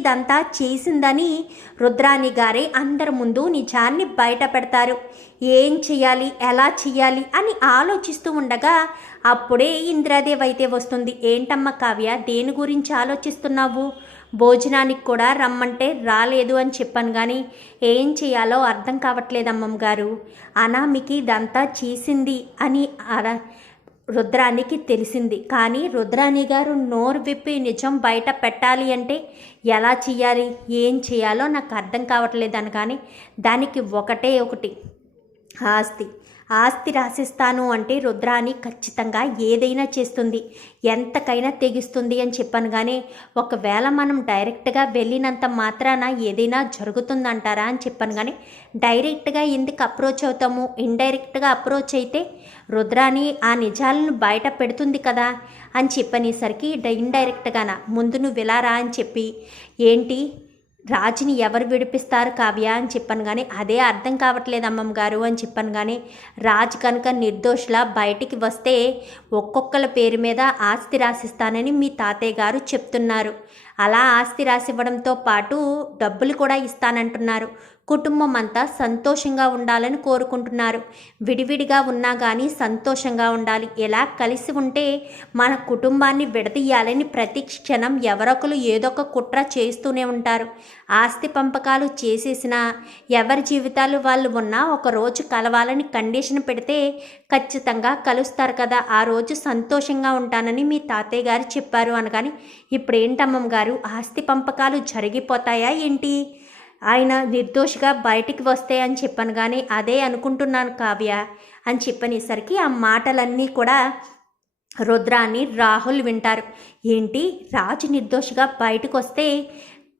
ఇదంతా చేసిందని రుద్రాణి గారే అందరి ముందు నిజాన్ని బయట పెడతారు ఏం చేయాలి ఎలా చేయాలి అని ఆలోచిస్తూ ఉండగా అప్పుడే ఇంద్రాదేవి అయితే వస్తుంది. ఏంటమ్మ కావ్య దేని గురించి ఆలోచిస్తున్నావు? భోజనానికి కూడా రమ్మంటే రాలేదు అని చెప్పాను కానీ ఏం చేయాలో అర్థం కావట్లేదు అమ్మమ్మ గారు. అనామికి ఇదంతా చేసింది అని అర- రుద్రానికి తెలిసింది. కానీ రుద్రాణి గారు నోరు విప్పి నిజం బయట పెట్టాలి అంటే ఎలా చేయాలి ఏం చేయాలో నాకు అర్థం కావట్లేదు అని కానీ దానికి ఒకటే ఒకటి ఆస్తి. ఆస్తి రాసిస్తాను అంటే రుద్రాని ఖచ్చితంగా ఏదైనా చేస్తుంది. ఎంతకైనా తెగిస్తుంది అని చెప్పాను కానీ ఒకవేళ మనం డైరెక్ట్గా వెళ్ళినంత మాత్రాన ఏదైనా జరుగుతుందంటారా అని చెప్పాను కానీ డైరెక్ట్గా ఎందుకు అప్రోచ్ అవుతాము? ఇండైరెక్ట్గా అప్రోచ్ అయితే రుద్రాని ఆ నిజాలను బయట పెడుతుంది కదా అని చెప్పనేసరికి ఇండైరెక్ట్గానా ముందు నువ్వు ఇలా రా అని చెప్పి ఏంటి రాజుని ఎవరు విడిపిస్తారు కావ్య అని చెప్పాను కానీ అదే అర్థం కావట్లేదు అమ్మమ్మ గారు అని చెప్పాను కానీ రాజు కనుక నిర్దోషులా బయటికి వస్తే ఒక్కొక్కల పేరు మీద ఆస్తి రాసిస్తానని మీ తాతయ్య గారు చెప్తున్నారు. అలా ఆస్తి రాసివ్వడంతో పాటు డబ్బులు కూడా ఇస్తానంటున్నారు. కుటుంబం అంతా సంతోషంగా ఉండాలని కోరుకుంటున్నారు. విడివిడిగా ఉన్నా కానీ సంతోషంగా ఉండాలి. ఎలా కలిసి ఉంటే మన కుటుంబాన్ని విడదీయాలని ప్రతి క్షణం ఎవరొకరు ఏదొక కుట్ర చేస్తూనే ఉంటారు. ఆస్తి పంపకాలు చేసేసినా ఎవరి జీవితాలు వాళ్ళు ఉన్నా ఒక రోజు కలవాలని కండిషన్ పెడితే ఖచ్చితంగా కలుస్తారు కదా. ఆ రోజు సంతోషంగా ఉంటానని మీ తాతయ్య గారు చెప్పారు అనగాని ఇప్పుడు ఏంటమ్మమ్మ గారు? ఆస్తి పంపకాలు జరిగిపోతాయా ఏంటి? ఆయన నిర్దోషిగా బయటికి వస్తే అని చెప్పాను కానీ అదే అనుకుంటున్నాను కావ్య అని చెప్పనేసరికి ఆ మాటలన్నీ కూడా రుద్రాన్ని రాహుల్ వింటారు. ఏంటి? రాజు నిర్దోషిగా బయటకు వస్తే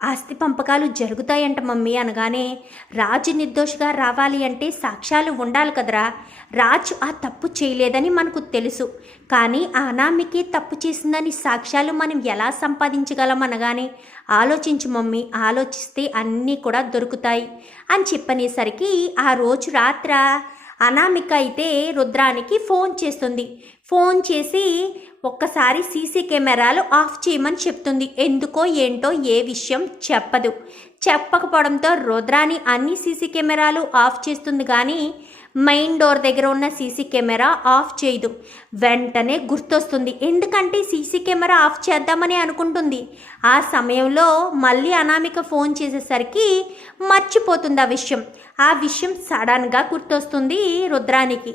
ఆస్తి పంపకాలు జరుగుతాయంట మమ్మీ అనగానే రాజు నిర్దోషిగా రావాలి అంటే సాక్ష్యాలు ఉండాలి కదరా. రాజు ఆ తప్పు చేయలేదని మనకు తెలుసు. కానీ ఆ అనామికి తప్పు చేసిందని సాక్ష్యాలు మనం ఎలా సంపాదించగలం అనగానే ఆలోచించు మమ్మీ ఆలోచిస్తే అన్నీ కూడా దొరుకుతాయి అని చెప్పనేసరికి ఆ రోజు రాత్ర అనామిక అయితే రుద్రానికి ఫోన్ చేస్తుంది. ఫోన్ చేసి ఒక్కసారి సీసీ కెమెరాలు ఆఫ్ చేయమని చెప్తుంది. ఎందుకో ఏంటో ఏ విషయం చెప్పదు. చెప్పకపోవడంతో రుద్రాని అన్ని సీసీ కెమెరాలు ఆఫ్ చేస్తుంది కానీ మెయిన్ డోర్ దగ్గర ఉన్న సీసీ కెమెరా ఆఫ్ చేయదు. వెంటనే గుర్తొస్తుంది. ఎందుకంటే సీసీ కెమెరా ఆఫ్ చేద్దామని అనుకుంటుంది. ఆ సమయంలో మళ్ళీ అనామిక ఫోన్ చేసేసరికి మర్చిపోతుంది ఆ విషయం. ఆ విషయం సడన్గా గుర్తొస్తుంది రుద్రానికి.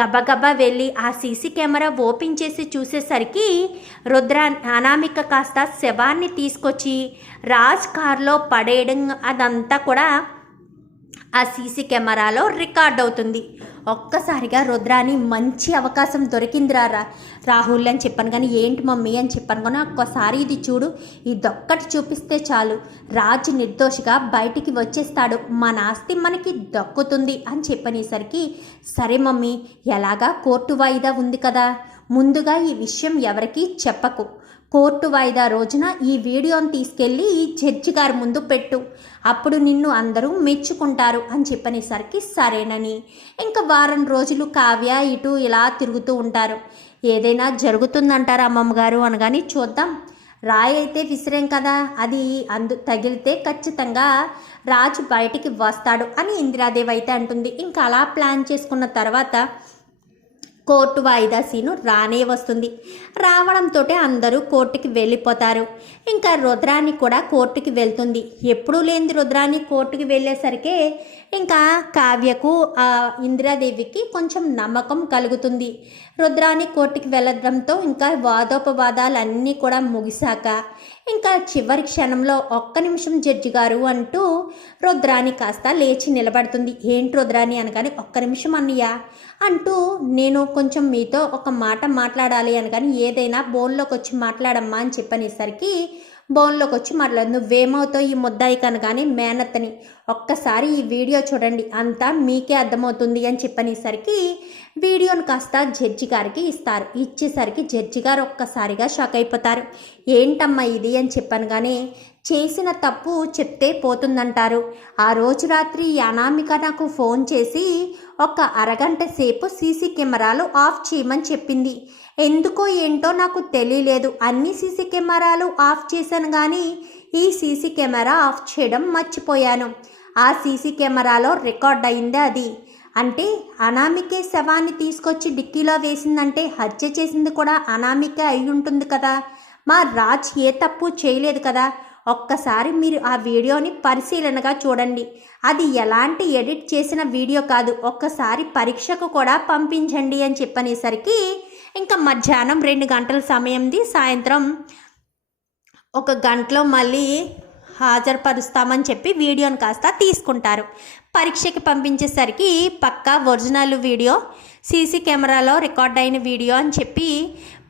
గబగబా వెళ్ళి ఆ సీసీ కెమెరా ఓపెన్ చేసి చూసేసరికి రుద్రా అనామిక కాస్త శవాన్ని తీసుకొచ్చి రాజ్ కార్లో పడేయడం అదంతా కూడా ఆ సీసీ కెమెరాలో రికార్డ్ అవుతుంది. ఒక్కసారిగా రుద్రాని మంచి అవకాశం దొరికిందిరా రా రాహుల్ అని చెప్పాను కానీ ఏంటి మమ్మీ అని చెప్పాను కానీ ఒక్కసారి ఇది చూడు ఇదొక్కటి చూపిస్తే చాలు. రాజు నిర్దోషిగా బయటికి వచ్చేస్తాడు. మన ఆస్తి మనకి దక్కుతుంది అని చెప్పనేసరికి సరే మమ్మీ ఎలాగా కోర్టు వాయిదా ఉంది కదా. ముందుగా ఈ విషయం ఎవరికీ చెప్పకు. కోర్టు వాయిదా రోజున ఈ వీడియోని తీసుకెళ్ళి ఈ జడ్జి గారి ముందు పెట్టు. అప్పుడు నిన్ను అందరూ మెచ్చుకుంటారు అని చెప్పనేసరికి సరేనని. ఇంకా వారం రోజులు కావ్య ఇటు ఇలా తిరుగుతూ ఉంటారు. ఏదైనా జరుగుతుందంటారా అమ్మమ్మ గారు అనగాని చూద్దాం. రాయి అయితే విసిరేం కదా? అది అందు తగిలితే ఖచ్చితంగా రాజు బయటికి వస్తాడు అని ఇందిరాదేవి అయితే అంటుంది. ఇంకా అలా ప్లాన్ చేసుకున్న తర్వాత కోర్టు వాయిదా సీను రానే వస్తుంది. రావడంతో అందరూ కోర్టుకి వెళ్ళిపోతారు. ఇంకా రుద్రాణి కూడా కోర్టుకి వెళ్తుంది. ఎప్పుడూ లేని రుద్రాణి కోర్టుకి వెళ్ళేసరికి ఇంకా కావ్యకు ఆ ఇందిరాదేవికి కొంచెం నమ్మకం కలుగుతుంది. రుద్రాణి కోర్టుకి వెళ్ళడంతో ఇంకా వాదోపవాదాలన్నీ కూడా ముగిశాక ఇంకా చివరి క్షణంలో ఒక్క నిమిషం జడ్జి గారు అంటూ రుద్రాని కాస్త లేచి నిలబడుతుంది. ఏంటి రుద్రాని అనగానే ఒక్క నిమిషం అన్నయ్య. అంటూ నేను కొంచెం మీతో ఒక మాట మాట్లాడాలి అనగాని ఏదైనా బోన్లోకి వచ్చి మాట్లాడమ్మా అని చెప్పనేసరికి బోన్లోకి వచ్చి మాట్లాడు. నువ్వేమవుతావు ఈ ముద్దాయి కనగానే మేనత్తని ఒక్కసారి ఈ వీడియో చూడండి. అంతా మీకే అర్థమవుతుంది అని చెప్పనేసరికి వీడియోను కాస్త జడ్జి గారికి ఇస్తారు. ఇచ్చేసరికి జడ్జి గారు ఒక్కసారిగా షాక్ అయిపోతారు. ఏంటమ్మా ఇది? అని చెప్పాను కానీ చేసిన తప్పు చెప్తే పోతుందంటారు. ఆ రోజు రాత్రి అనామిక నాకు ఫోన్ చేసి ఒక అరగంట సేపు సీసీ కెమెరాలు ఆఫ్ చేయమని చెప్పింది. ఎందుకో ఏంటో నాకు తెలియలేదు. అన్ని సీసీ కెమెరాలు ఆఫ్ చేశాను కానీ ఈ సీసీ కెమెరా ఆఫ్ చేయడం మర్చిపోయాను. ఆ సీసీ కెమెరాలో రికార్డ్ అయింది అది. అంటే అనామికే శవాన్ని తీసుకొచ్చి డిక్కీలో వేసిందంటే హత్య చేసింది కూడా అనామికే అయి ఉంటుంది కదా. మా రాజ్ ఏ తప్పు చేయలేదు కదా. ఒక్కసారి మీరు ఆ వీడియోని పరిశీలనగా చూడండి. అది ఎలాంటి ఎడిట్ చేసిన వీడియో కాదు. ఒక్కసారి పరీక్షకు కూడా పంపించండి అని చెప్పనేసరికి ఇంకా మధ్యాహ్నం రెండు గంటల సమయంది సాయంత్రం ఒక గంటలో మళ్ళీ హాజరుపరుస్తామని చెప్పి వీడియోని కాస్త తీసుకుంటారు. పరీక్షకి పంపించేసరికి పక్కా ఒరిజినల్ వీడియో సీసీ కెమెరాలో రికార్డ్ అయిన వీడియో అని చెప్పి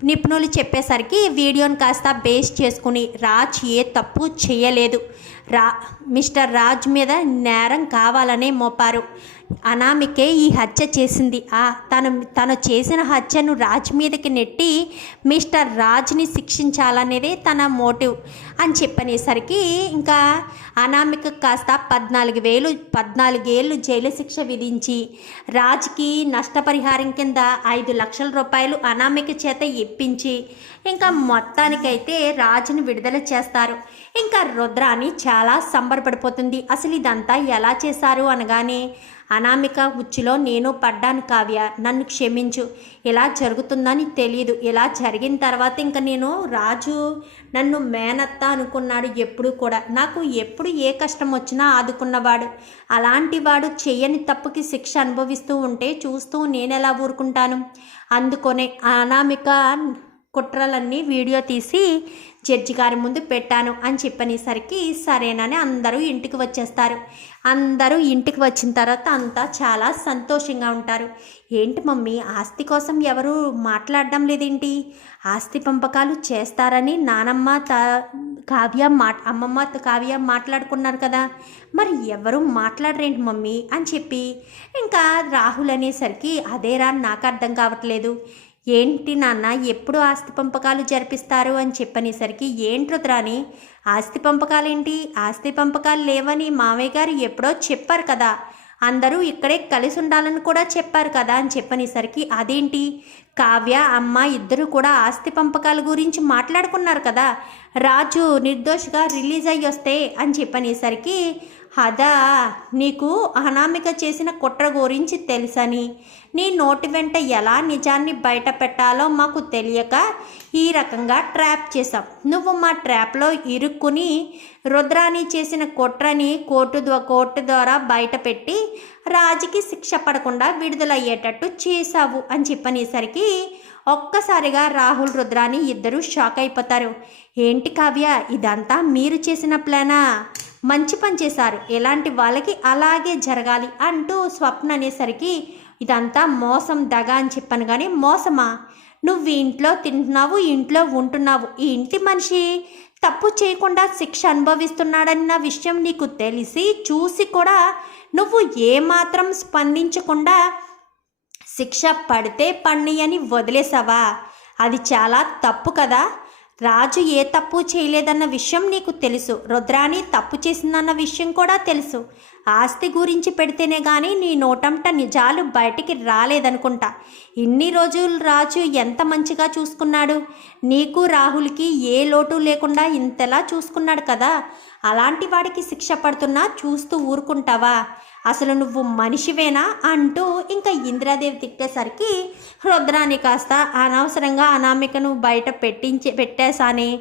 నిపుణులు చెప్పేసరికి వీడియోని కాస్త బేస్ చేసుకుని రాజ్ ఏ తప్పు చేయలేదు. రా మిస్టర్ రాజ్ మీద నేరం కావాలనే మోపారు. అనామికే ఈ హత్య చేసింది. ఆ తను తను చేసిన హత్యను రాజ్ మీదకి నెట్టి మిస్టర్ రాజ్ని శిక్షించాలనేదే తన మోటివ్ అని చెప్పనేసరికి ఇంకా అనామిక కాస్త పద్నాలుగు వేలు పద్నాలుగేళ్ళు జైలు శిక్ష విధించి రాజ్కి నష్టపరిహారం కింద ఐదు లక్షల రూపాయలు అనామిక చేత ఇప్పించి ఇంకా మొత్తానికైతే రాజుని విడుదల చేస్తారు. ఇంకా రుద్రాని చాలా సంబరపడిపోతుంది. అసలు ఇదంతా ఎలా చేశారు అనగానే అనామిక ఉచ్చులో నేను పడ్డాను కావ్య నన్ను క్షమించు. ఇలా జరుగుతుందని తెలియదు ఇలా జరిగిన తర్వాత ఇంకా నేను రాజు నన్ను మేనత్త అనుకున్నాడు ఎప్పుడు కూడా. నాకు ఎప్పుడు ఏ కష్టం వచ్చినా ఆదుకున్నవాడు. అలాంటి వాడు చెయ్యని తప్పుకి శిక్ష అనుభవిస్తూ ఉంటే చూస్తూ నేను ఎలా ఊరుకుంటాను? అందుకొనే అనామిక కుట్రలన్నీ వీడియో తీసి జడ్జి గారి ముందు పెట్టాను అని చెప్పనేసరికి సరేనని అందరూ ఇంటికి వచ్చేస్తారు. అందరూ ఇంటికి వచ్చిన తర్వాత అంతా చాలా సంతోషంగా ఉంటారు. ఏంటి మమ్మీ ఆస్తి కోసం ఎవరు మాట్లాడడం లేదేంటి? ఆస్తి పంపకాలు చేస్తారని నానమ్మ త కావ్య మా అమ్మమ్మ కావ్య మాట్లాడుకున్నారు కదా. మరి ఎవరు మాట్లాడరేంటి మమ్మీ అని చెప్పి ఇంకా రాహుల్ అనేసరికి అదేరా నాకు అర్థం కావట్లేదు. ఏంటి నాన్న ఎప్పుడు ఆస్తి పంపకాలు జరిపిస్తారు అని చెప్పనేసరికి ఏంటి రుద్రాని ఆస్తి పంపకాలేంటి? ఆస్తి పంపకాలు లేవని మావయ్య గారు ఎప్పుడో చెప్పారు కదా. అందరూ ఇక్కడే కలిసి ఉండాలని కూడా చెప్పారు కదా అని చెప్పనేసరికి అదేంటి? కావ్య అమ్మ ఇద్దరు కూడా ఆస్తి పంపకాల గురించి మాట్లాడుకున్నారు కదా. రాజు నిర్దోషిగా రిలీజ్ అయ్యి వస్తే అని చెప్పనేసరికి అదా నీకు అనామిక చేసిన కుట్ర గురించి తెలుసని. నీ నోటి వెంట ఎలా నిజాన్ని బయట పెట్టాలో మాకు తెలియక ఈ రకంగా ట్రాప్ చేసాం నువ్వు మా ట్రాప్లో ఇరుక్కుని రుద్రాని చేసిన కుట్రని కోర్టు కోర్టు ద్వారా బయటపెట్టి రాజుకి శిక్ష పడకుండా విడుదలయ్యేటట్టు చేశావు అని చెప్పనేసరికి ఒక్కసారిగా రాహుల్ రుద్రాని ఇద్దరు షాక్ అయిపోతారు. ఏంటి కావ్య ఇదంతా మీరు చేసిన ప్లానా? మంచి పని చేశారు. ఎలాంటి వాళ్ళకి అలాగే జరగాలి అంటూ స్వప్న అనేసరికి ఇదంతా మోసం దగ అని చెప్పాను. కానీ మోసమా? నువ్వు ఇంట్లో తింటున్నావు ఇంట్లో ఉంటున్నావు. ఈ ఇంటి మనిషి తప్పు చేయకుండా శిక్ష అనుభవిస్తున్నాడన్న విషయం నీకు తెలిసి చూసి కూడా నువ్వు ఏమాత్రం స్పందించకుండా శిక్ష పడితే పన్ని అని వదిలేసావా? అది చాలా తప్పు కదా. రాజు ఏ తప్పు చేయలేదన్న విషయం నీకు తెలుసు. రుద్రాణి తప్పు చేసిందన్న విషయం కూడా తెలుసు. ఆస్తి గురించి పెడితేనే కానీ నీ నోటంట నిజాలు బయటికి రాలేదనుకుంటా. ఇన్ని రోజులు రాజు ఎంత మంచిగా చూసుకున్నాడు? నీకు రాహుల్కి ఏ లోటు లేకుండా ఇంతలా చూసుకున్నాడు కదా. అలాంటి వాడికి శిక్ష పడుతున్నా చూస్తూ ఊరుకుంటావా? అసలు నువ్వు మనిషివేనా? అంటూ ఇంకా ఇందిరాదేవి తిట్టేసరికి రుద్రాన్ని కాస్త అనవసరంగా అనామికను బయట పెట్టించి పెట్టేశాని.